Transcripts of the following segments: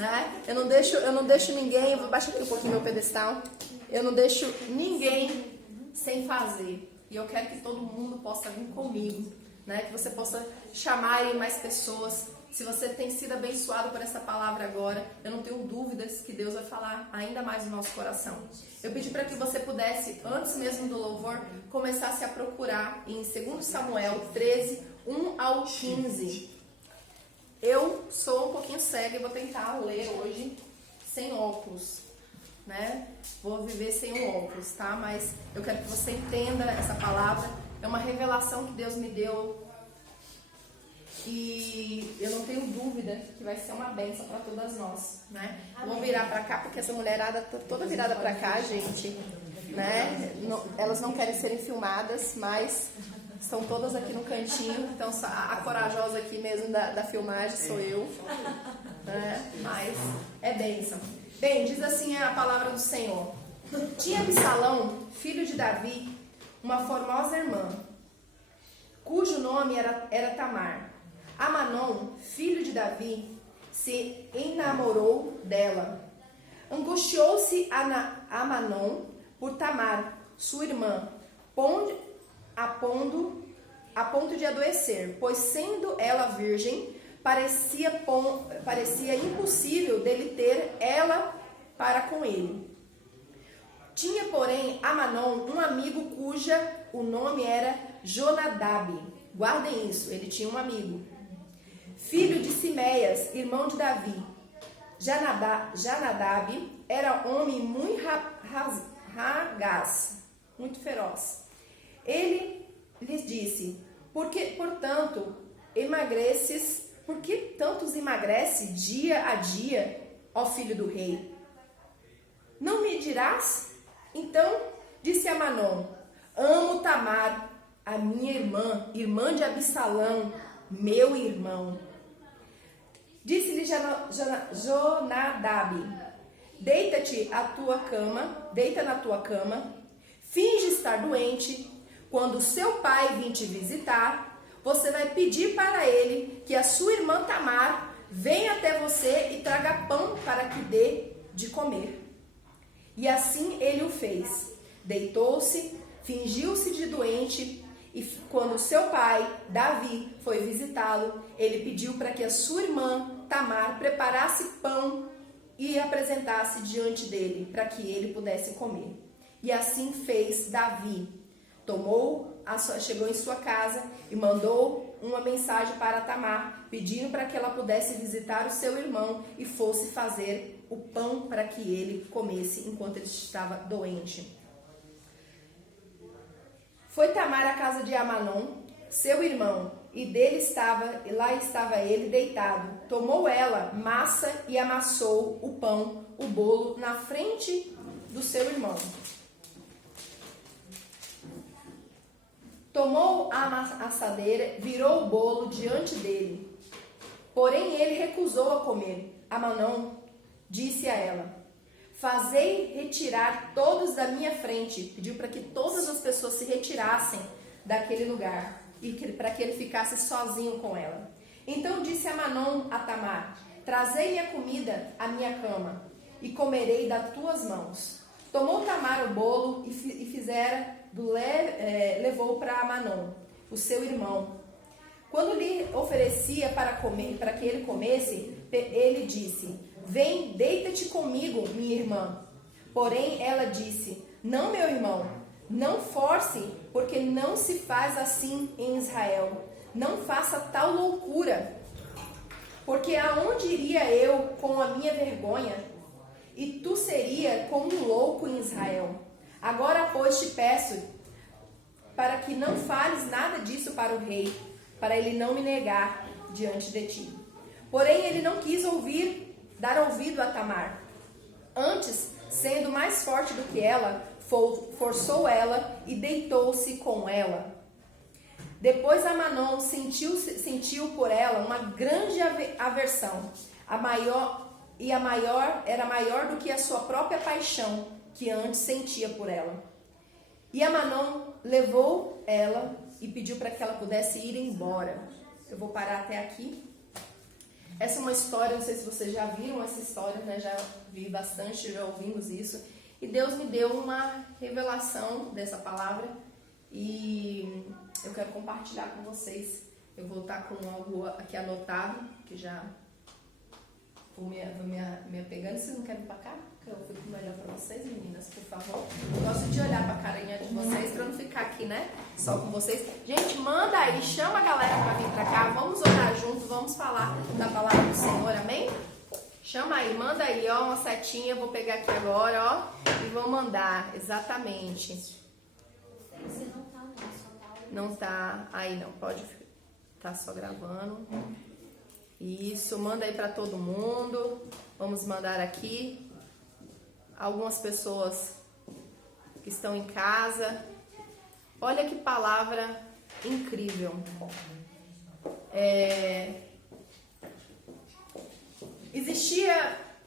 né? Eu não deixo ninguém, eu vou baixar aqui um pouquinho meu pedestal. Eu não deixo ninguém sem fazer. E eu quero que todo mundo possa vir comigo, né? Que você possa chamar aí mais pessoas. Se você tem sido abençoado por essa palavra agora, eu não tenho dúvidas que Deus vai falar ainda mais no nosso coração. Eu pedi para que você pudesse, antes mesmo do louvor, começasse a procurar em 2 Samuel 13, 1 ao 15. Eu sou um pouquinho cega e vou tentar ler hoje sem óculos, né? Vou viver sem o óculos, tá? Mas eu quero que você entenda essa palavra. É uma revelação que Deus me deu. E eu não tenho dúvida que vai ser uma bênção para todas nós, né? Vamos virar para cá, porque essa mulherada tá toda virada para cá, gente, né? Elas não querem serem filmadas, mas estão todas aqui no cantinho. Então a corajosa aqui mesmo da filmagem sou eu, né? Mas é bênção. Bem, diz assim a palavra do Senhor: tinha Absalão, filho de Davi, uma formosa irmã, cujo nome era Tamar. Amanon, filho de Davi, se enamorou dela. Angustiou-se Amanon por Tamar, sua irmã, a ponto de adoecer, pois sendo ela virgem, parecia impossível dele ter ela para com ele. Tinha, porém, Amanon um amigo o nome era Jonadab. Guardem isso, ele tinha um amigo. Filho de Simeias, irmão de Davi. Jonadab era homem muito ragaz, muito feroz. Ele lhes disse: por que tantos emagrece dia a dia, ó filho do rei? Não me dirás? Então disse Amanon: amo Tamar, a minha irmã de Absalão, meu irmão. Disse-lhe Jonadab: deita na tua cama, finge estar doente. Quando seu pai vir te visitar, você vai pedir para ele que a sua irmã Tamar venha até você e traga pão para que dê de comer. E assim ele o fez. Deitou-se, fingiu-se de doente, e quando seu pai, Davi, foi visitá-lo, ele pediu para que a sua irmã, Tamar, preparasse pão e apresentasse diante dele, para que ele pudesse comer. E assim fez Davi. Chegou em sua casa e mandou uma mensagem para Tamar, pedindo para que ela pudesse visitar o seu irmão e fosse fazer o pão para que ele comesse enquanto ele estava doente. Foi Tamar à casa de Amanon, seu irmão, e lá estava ele deitado. Tomou ela massa e amassou o pão, o bolo, na frente do seu irmão. Tomou a assadeira, virou o bolo diante dele. Porém ele recusou a comer. Amanon disse a ela: fazei retirar todos da minha frente. Pediu para que todas as pessoas se retirassem daquele lugar e para que ele ficasse sozinho com ela. Então disse Amanon a Tamar: trazei minha comida à minha cama e comerei das tuas mãos. Tomou Tamar o bolo levou para Amanon, o seu irmão. Quando lhe oferecia para que ele comesse, ele disse: vem, deita-te comigo, minha irmã. Porém ela disse: não, meu irmão, não force, porque não se faz assim em Israel. Não faça tal loucura, porque aonde iria eu com a minha vergonha? E tu seria como um louco em Israel. Agora, pois, te peço para que não fales nada disso para o rei, para ele não me negar diante de ti. Porém ele não quis dar ouvido a Tamar. Antes, sendo mais forte do que ela, forçou ela e deitou-se com ela. Depois Amanon sentiu por ela uma grande aversão. A maior era maior do que a sua própria paixão que antes sentia por ela. E Amanon levou ela e pediu para que ela pudesse ir embora. Eu vou parar até aqui. Essa é uma história, não sei se vocês já viram essa história, né? Já vi bastante, já ouvimos isso. E Deus me deu uma revelação dessa palavra e eu quero compartilhar com vocês. Eu vou estar com algo aqui anotado, que já vou me apegando. Vocês não querem ir pra cá? Que eu fico melhor pra vocês, meninas, por favor. Eu gosto de olhar pra carinha de vocês, pra não ficar aqui, né? Só com vocês. Gente, manda aí, chama a galera pra vir pra cá. Vamos orar juntos, vamos falar da palavra do Senhor, amém? Chama aí, manda aí, ó, uma setinha. Vou pegar aqui agora, ó, e vou mandar, exatamente. Você não tá, não, só tá. Não tá, aí não, pode, tá só gravando. Isso, manda aí pra todo mundo. Vamos mandar aqui. Algumas pessoas que estão em casa. Olha que palavra incrível.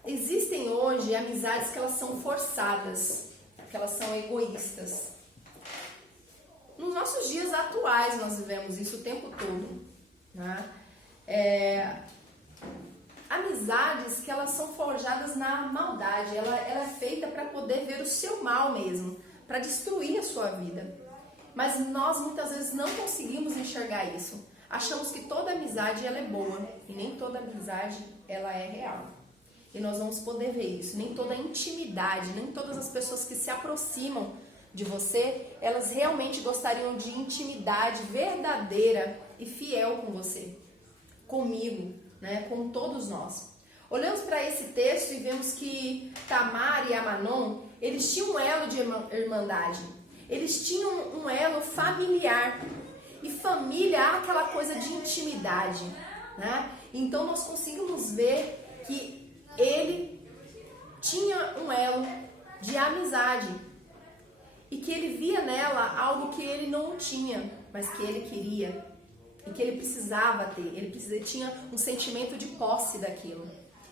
Existem hoje amizades que elas são forçadas, que elas são egoístas. Nos nossos dias atuais nós vivemos isso o tempo todo, né? Amizades que elas são forjadas na maldade, ela é feita para poder ver o seu mal mesmo, para destruir a sua vida. Mas nós muitas vezes não conseguimos enxergar isso. Achamos que toda amizade ela é boa e nem toda amizade ela é real. E nós vamos poder ver isso. Nem toda intimidade, nem todas as pessoas que se aproximam de você, elas realmente gostariam de intimidade verdadeira e fiel com você, comigo, né, com todos nós. Olhamos para esse texto e vemos que Tamar e Amanon, eles tinham um elo de irmandade. Eles tinham um elo familiar. E família é aquela coisa de intimidade, né? Então nós conseguimos ver que ele tinha um elo de amizade. E que ele via nela algo que ele não tinha, mas que ele queria. E que ele precisava ter. Ele tinha um sentimento de posse daquilo.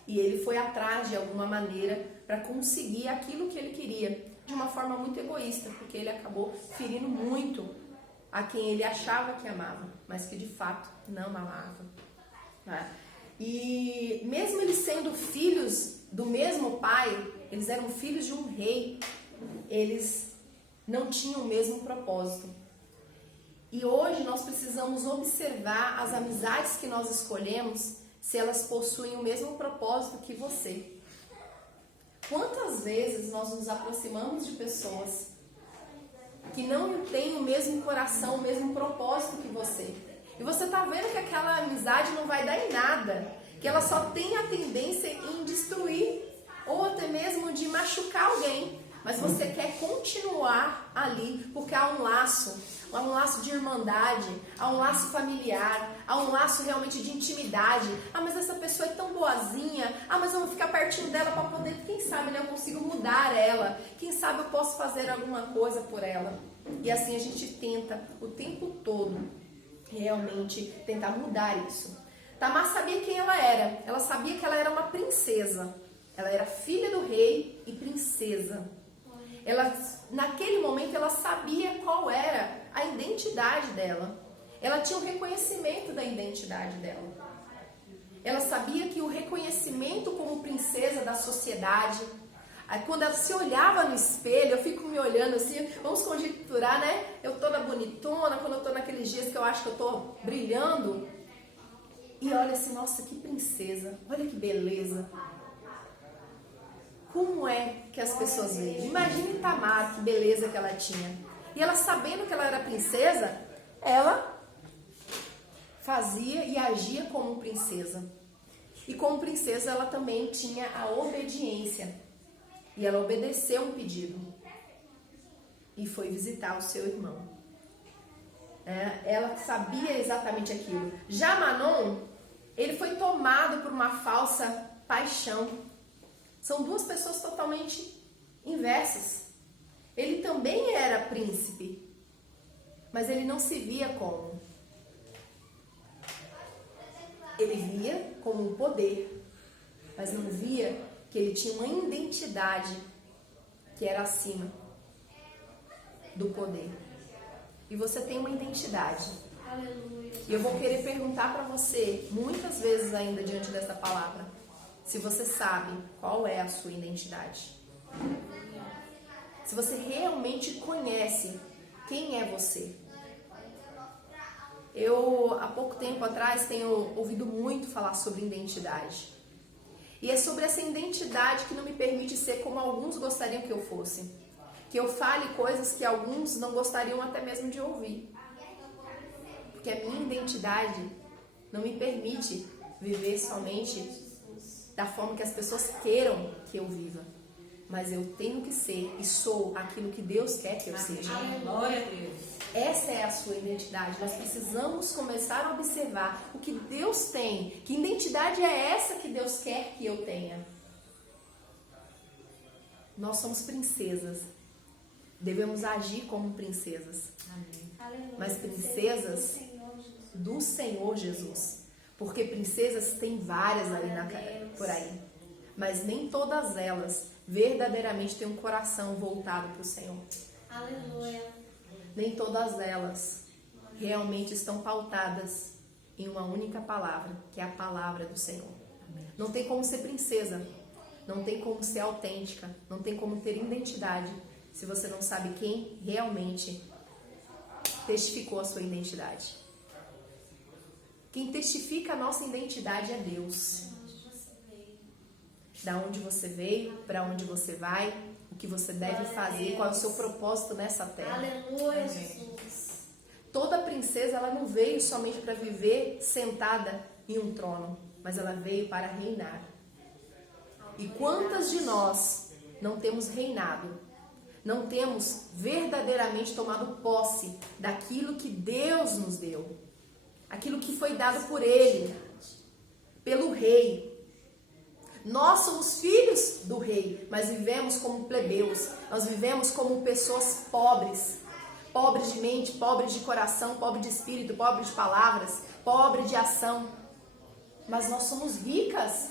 E ele foi atrás de alguma maneira para conseguir aquilo que ele queria. De uma forma muito egoísta, porque ele acabou ferindo muito a quem ele achava que amava, mas que de fato não amava. Né? E mesmo eles sendo filhos do mesmo pai, eles eram filhos de um rei, eles não tinham o mesmo propósito. E hoje nós precisamos observar as amizades que nós escolhemos, se elas possuem o mesmo propósito que você. Quantas vezes nós nos aproximamos de pessoas que não têm o mesmo coração, o mesmo propósito que você. E você tá vendo que aquela amizade não vai dar em nada, que ela só tem a tendência em destruir ou até mesmo de machucar alguém. Mas você quer continuar ali porque há um laço de irmandade, há um laço familiar, há um laço realmente de intimidade. Ah, mas essa pessoa é tão boazinha. Ah, mas eu vou ficar pertinho dela para poder, quem sabe, né, eu consigo mudar ela. Quem sabe eu posso fazer alguma coisa por ela. E assim a gente tenta o tempo todo realmente tentar mudar isso. Tamar sabia quem ela era. Ela sabia que ela era uma princesa. Ela era filha do rei e princesa. Ela, naquele momento, ela sabia qual era a identidade dela. Ela tinha um reconhecimento da identidade dela. Ela sabia que o reconhecimento como princesa da sociedade, aí quando ela se olhava no espelho, eu fico me olhando assim, vamos conjecturar, né? Eu toda bonitona, quando eu tô naqueles dias que eu acho que eu tô brilhando, e olha assim, nossa, que princesa, olha que beleza. Como é que as pessoas veem? Imagine Tamar, que beleza que ela tinha. E ela, sabendo que ela era princesa, ela fazia e agia como princesa. E como princesa, ela também tinha a obediência. E ela obedeceu um pedido. E foi visitar o seu irmão. Ela sabia exatamente aquilo. Já Manon, ele foi tomado por uma falsa paixão. São duas pessoas totalmente inversas. Ele também era príncipe, mas ele não se via como. Ele via como um poder, mas não via que ele tinha uma identidade que era acima do poder. E você tem uma identidade. Aleluia. E eu vou querer perguntar para você, muitas vezes ainda diante dessa palavra, se você sabe qual é a sua identidade. Se você realmente conhece quem é você. Eu, há pouco tempo atrás, tenho ouvido muito falar sobre identidade. E é sobre essa identidade que não me permite ser como alguns gostariam que eu fosse. Que eu fale coisas que alguns não gostariam até mesmo de ouvir. Porque a minha identidade não me permite viver somente da forma que as pessoas queiram que eu viva. Mas eu tenho que ser e sou aquilo que Deus quer que eu seja. Glória a Deus. Essa é a sua identidade. Nós precisamos começar a observar o que Deus tem. Que identidade é essa que Deus quer que eu tenha? Nós somos princesas. Devemos agir como princesas. Amém. Mas princesas do Senhor Jesus. Porque princesas tem várias ali por aí. Mas nem todas elas verdadeiramente têm um coração voltado para o Senhor. Aleluia. Nem todas elas realmente estão pautadas em uma única palavra, que é a palavra do Senhor. Não tem como ser princesa, não tem como ser autêntica, não tem como ter identidade se você não sabe quem realmente testificou a sua identidade. Quem testifica a nossa identidade é Deus. Da onde você veio, para onde você vai, o que você deve fazer, qual é o seu propósito nessa terra. Aleluia, Jesus. Toda princesa, ela não veio somente para viver sentada em um trono, mas ela veio para reinar. E quantas de nós não temos reinado? Não temos verdadeiramente tomado posse daquilo que Deus nos deu. Aquilo que foi dado por Ele, pelo Rei. Nós somos filhos do Rei, mas vivemos como plebeus. Nós vivemos como pessoas pobres. Pobres de mente, pobres de coração, pobres de espírito, pobres de palavras, pobres de ação. Mas nós somos ricas.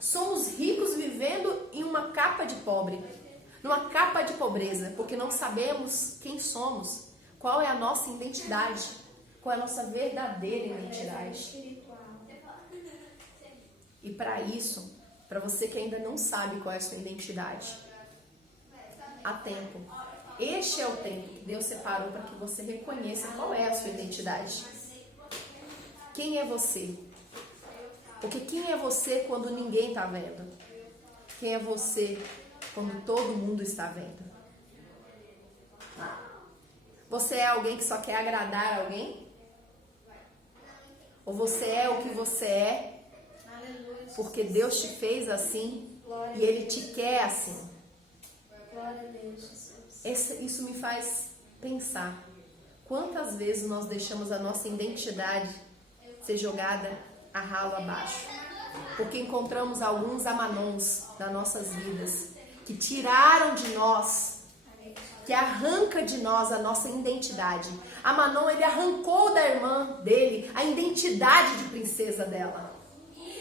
Somos ricos vivendo em uma capa de pobre. Numa capa de pobreza, porque não sabemos quem somos. Qual é a nossa identidade. Qual é a nossa verdadeira identidade. E para isso, para você que ainda não sabe qual é a sua identidade, há tempo. Este é o tempo que Deus separou para que você reconheça qual é a sua identidade. Quem é você? Porque quem é você quando ninguém está vendo? Quem é você quando todo mundo está vendo? Você é alguém que só quer agradar alguém? Ou você é o que você é porque Deus te fez assim e Ele te quer assim? Glória a Deus, Jesus. Isso me faz pensar. Quantas vezes nós deixamos a nossa identidade ser jogada a ralo abaixo? Porque encontramos alguns amanons nas nossas vidas que tiraram de nós, que arranca de nós a nossa identidade. Amanon, ele arrancou da irmã dele a identidade de princesa dela.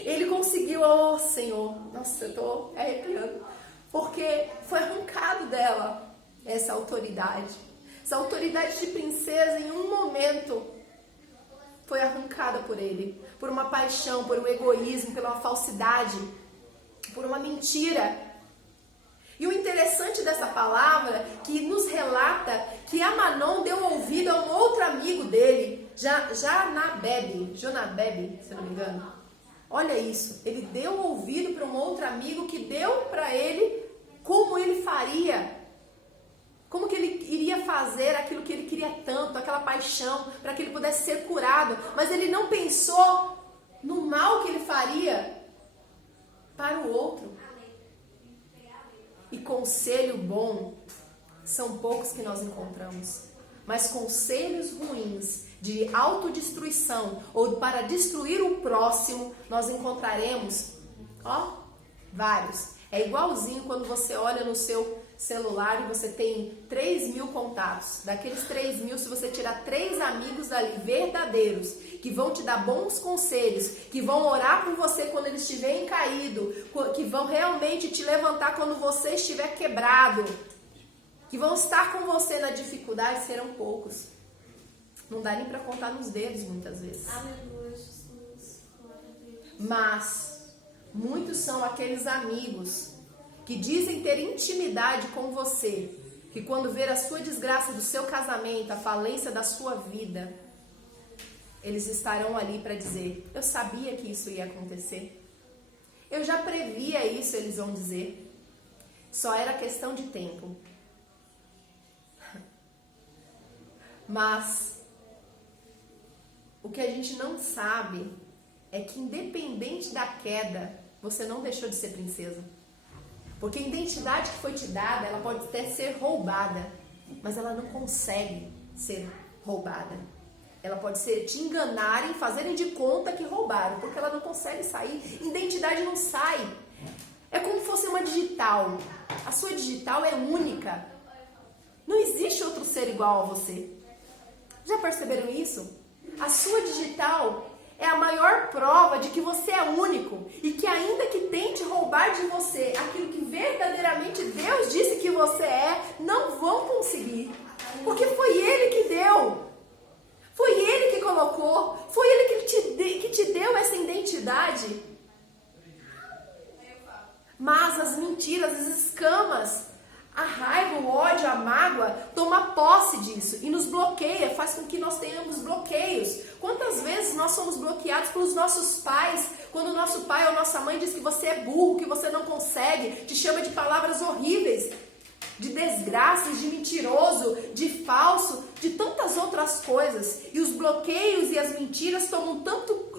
Ele conseguiu, oh Senhor, nossa, eu tô arrepiando, porque foi arrancado dela essa autoridade. Essa autoridade de princesa em um momento foi arrancada por ele, por uma paixão, por um egoísmo, pela falsidade, por uma mentira. E o interessante dessa palavra, que nos relata que Amanon deu ouvido a um outro amigo dele, Jonabebe, se não me engano. Olha isso, ele deu ouvido para um outro amigo que deu para ele como ele faria, como que ele iria fazer aquilo que ele queria tanto, aquela paixão, para que ele pudesse ser curado. Mas ele não pensou no mal que ele faria para o outro. E conselho bom são poucos que nós encontramos, mas conselhos ruins de autodestruição ou para destruir o próximo, nós encontraremos, vários. É igualzinho quando você olha no seu celular e você tem 3.000 contatos. Daqueles 3.000, se você tirar 3 amigos dali verdadeiros, que vão te dar bons conselhos, que vão orar por você quando eles estiverem caído, que vão realmente te levantar quando você estiver quebrado, que vão estar com você na dificuldade, serão poucos. Não dá nem para contar nos dedos muitas vezes. Aleluia, Jesus. Glória a Deus. Mas muitos são aqueles amigos que dizem ter intimidade com você, que quando ver a sua desgraça do seu casamento, a falência da sua vida, eles estarão ali para dizer: eu sabia que isso ia acontecer. Eu já previa isso, eles vão dizer. Só era questão de tempo. Mas o que a gente não sabe é que, independente da queda, você não deixou de ser princesa. Porque a identidade que foi te dada, ela pode até ser roubada, mas ela não consegue ser roubada. Ela pode ser te enganarem, fazerem de conta que roubaram, porque ela não consegue sair. Identidade não sai. É como se fosse uma digital. A sua digital é única. Não existe outro ser igual a você. Já perceberam isso? A sua digital é a maior prova de que você é único e que, ainda que tente roubar de você aquilo que verdadeiramente Deus disse que você é, não vão conseguir. Porque foi Ele que deu. Foi Ele que colocou. Foi Ele que te deu essa identidade. Mas as mentiras, as escamas, a raiva, o ódio, a mágoa toma posse disso e nos bloqueia, faz com que nós tenhamos bloqueios. Quantas vezes nós somos bloqueados pelos nossos pais, quando o nosso pai ou nossa mãe diz que você é burro, que você não consegue, te chama de palavras horríveis, de desgraças, de mentiroso, de falso, de tantas outras coisas. E os bloqueios e as mentiras tomam tanto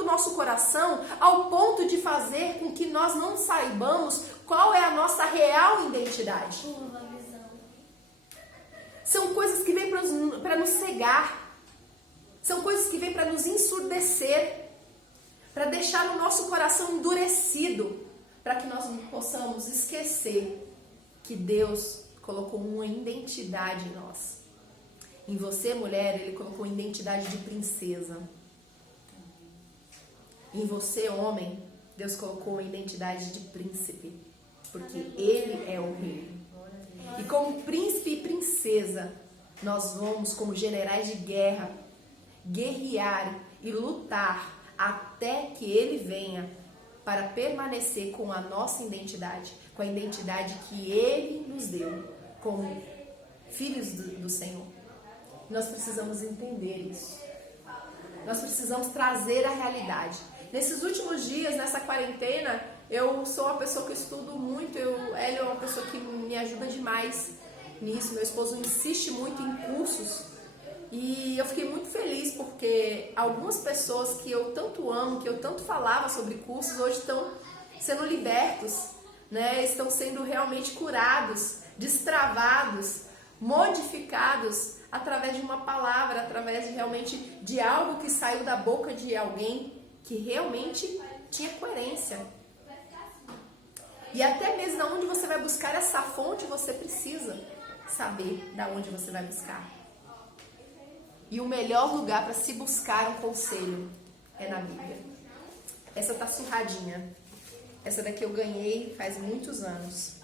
o nosso coração, ao ponto de fazer com que nós não saibamos qual é a nossa real identidade. São coisas que vêm para nos cegar. São coisas que vêm para nos ensurdecer, para deixar o nosso coração endurecido, para que nós possamos esquecer que Deus colocou uma identidade em nós. Em você, mulher, Ele colocou uma identidade de princesa. Em você, homem, Deus colocou uma identidade de príncipe, porque Ele é o rei. E como príncipe e princesa, nós vamos, como generais de guerra, guerrear e lutar até que Ele venha, para permanecer com a nossa identidade, com a identidade que Ele nos deu, como filhos do Senhor. Nós precisamos entender isso. Nós precisamos trazer a realidade. Nesses últimos dias, nessa quarentena, eu sou uma pessoa que estudo muito, ele é uma pessoa que me ajuda demais nisso. Meu esposo insiste muito em cursos e eu fiquei muito feliz porque algumas pessoas que eu tanto amo, que eu tanto falava sobre cursos, hoje estão sendo libertos, né? Estão sendo realmente curados, destravados, modificados através de uma palavra, através de realmente de algo que saiu da boca de alguém que realmente tinha coerência. E até mesmo onde você vai buscar essa fonte, você precisa saber da onde você vai buscar. E o melhor lugar para se buscar um conselho é na Bíblia. Essa tá surradinha. Essa daqui eu ganhei faz muitos anos.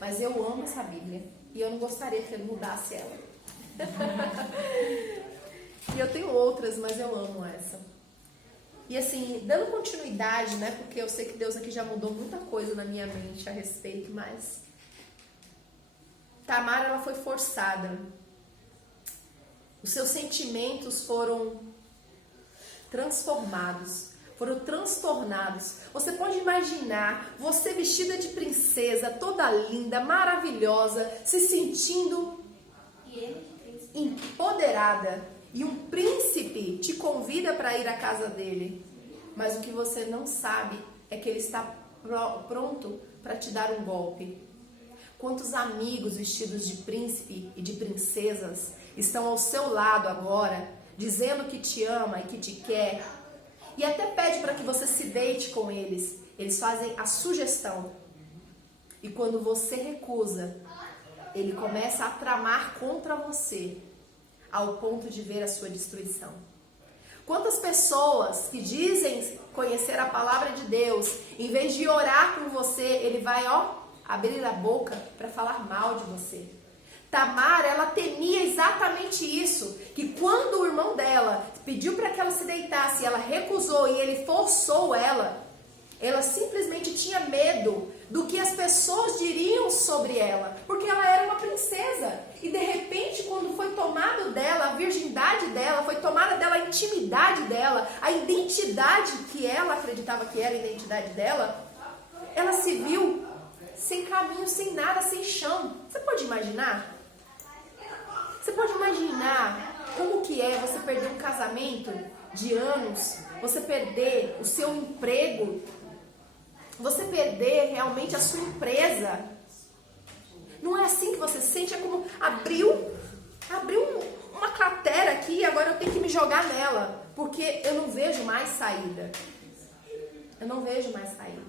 Mas eu amo essa Bíblia. E eu não gostaria que ele mudasse ela. E eu tenho outras, mas eu amo essa. E assim, dando continuidade, né? Porque eu sei que Deus aqui já mudou muita coisa na minha mente a respeito, mas Tamar, ela foi forçada. Os seus sentimentos foram transformados, foram transtornados. Você pode imaginar você vestida de princesa, toda linda, maravilhosa, se sentindo empoderada. E um príncipe te convida para ir à casa dele. Mas o que você não sabe é que ele está pronto para te dar um golpe. Quantos amigos vestidos de príncipe e de princesas estão ao seu lado agora, dizendo que te ama e que te quer, e até pede para que você se deite com eles. Eles fazem a sugestão. E quando você recusa, ele começa a tramar contra você, ao ponto de ver a sua destruição. Quantas pessoas que dizem conhecer a palavra de Deus, em vez de orar por você, ele vai, abrir a boca para falar mal de você. Tamar, ela temia exatamente isso, que quando o irmão dela pediu para que ela se deitasse, ela recusou e ele forçou ela simplesmente tinha medo do que as pessoas diriam sobre ela, porque ela era uma princesa. E de repente, quando foi tomado dela a virgindade dela, foi tomada dela a intimidade dela, a identidade que ela acreditava que era a identidade dela, ela se viu sem caminho, sem nada, sem chão. Você pode imaginar? Você pode imaginar como que é você perder um casamento de anos, você perder o seu emprego, você perder realmente a sua empresa? Não é assim que você se sente? É como abriu uma cratera aqui e agora eu tenho que me jogar nela, porque eu não vejo mais saída. Eu não vejo mais saída.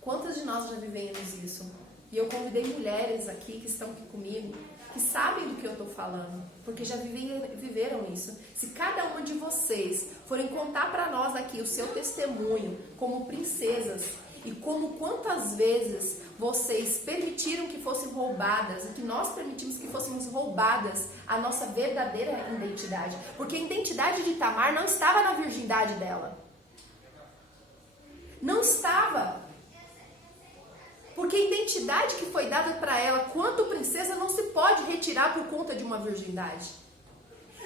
Quantas de nós já vivemos isso? E eu convidei mulheres aqui que estão aqui comigo, que sabem do que eu estou falando, porque já viveram isso. Se cada uma de vocês forem contar para nós aqui o seu testemunho como princesas, e como quantas vezes vocês permitiram que fossem roubadas, e que nós permitimos que fôssemos roubadas a nossa verdadeira identidade. Porque a identidade de Tamar não estava na virgindade dela. Não estava. Porque a identidade que foi dada para ela quanto princesa não se pode retirar por conta de uma virgindade.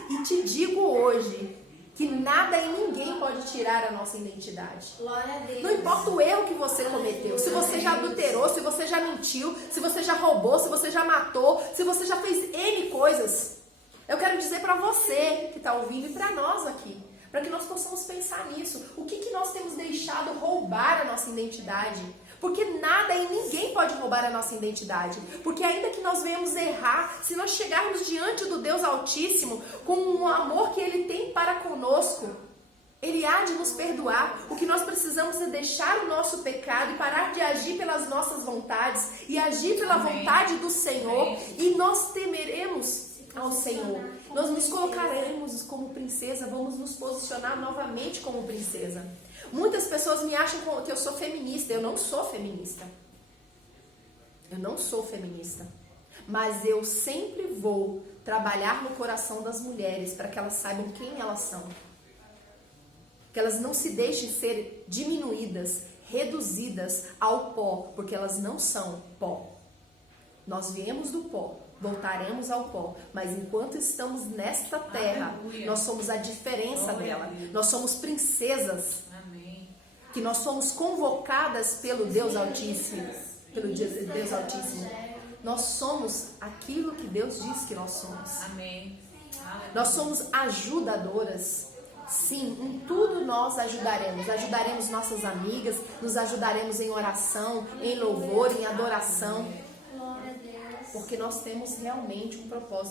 E te digo hoje que nada e ninguém pode tirar a nossa identidade. Glória a Deus. Não importa o erro que você cometeu, se você já adulterou, se você já mentiu, se você já roubou, se você já matou, se você já fez N coisas. Eu quero dizer para você que está ouvindo e para nós aqui, para que nós possamos pensar nisso. O que nós temos deixado roubar a nossa identidade? Porque nada e ninguém pode roubar a nossa identidade. Porque ainda que nós venhamos errar, se nós chegarmos diante do Deus Altíssimo com o amor que Ele tem para conosco, Ele há de nos perdoar. O que nós precisamos é deixar o nosso pecado e parar de agir pelas nossas vontades e agir pela vontade do Senhor. E nós temeremos ao Senhor. Nós nos colocaremos como princesa, vamos nos posicionar novamente como princesa. Muitas pessoas me acham que eu sou feminista. Eu não sou feminista. Eu não sou feminista. Mas eu sempre vou trabalhar no coração das mulheres para que elas saibam quem elas são. Que elas não se deixem ser diminuídas, reduzidas ao pó, porque elas não são pó. Nós viemos do pó, voltaremos ao pó, mas enquanto estamos nesta terra, nós somos a diferença dela. Nós somos princesas. Que nós somos convocadas pelo Deus Altíssimo. Pelo Deus Altíssimo. Nós somos aquilo que Deus diz que nós somos. Amém. Nós somos ajudadoras. Sim, em tudo nós ajudaremos. Ajudaremos nossas amigas, nos ajudaremos em oração, em louvor, em adoração. Porque nós temos realmente um propósito.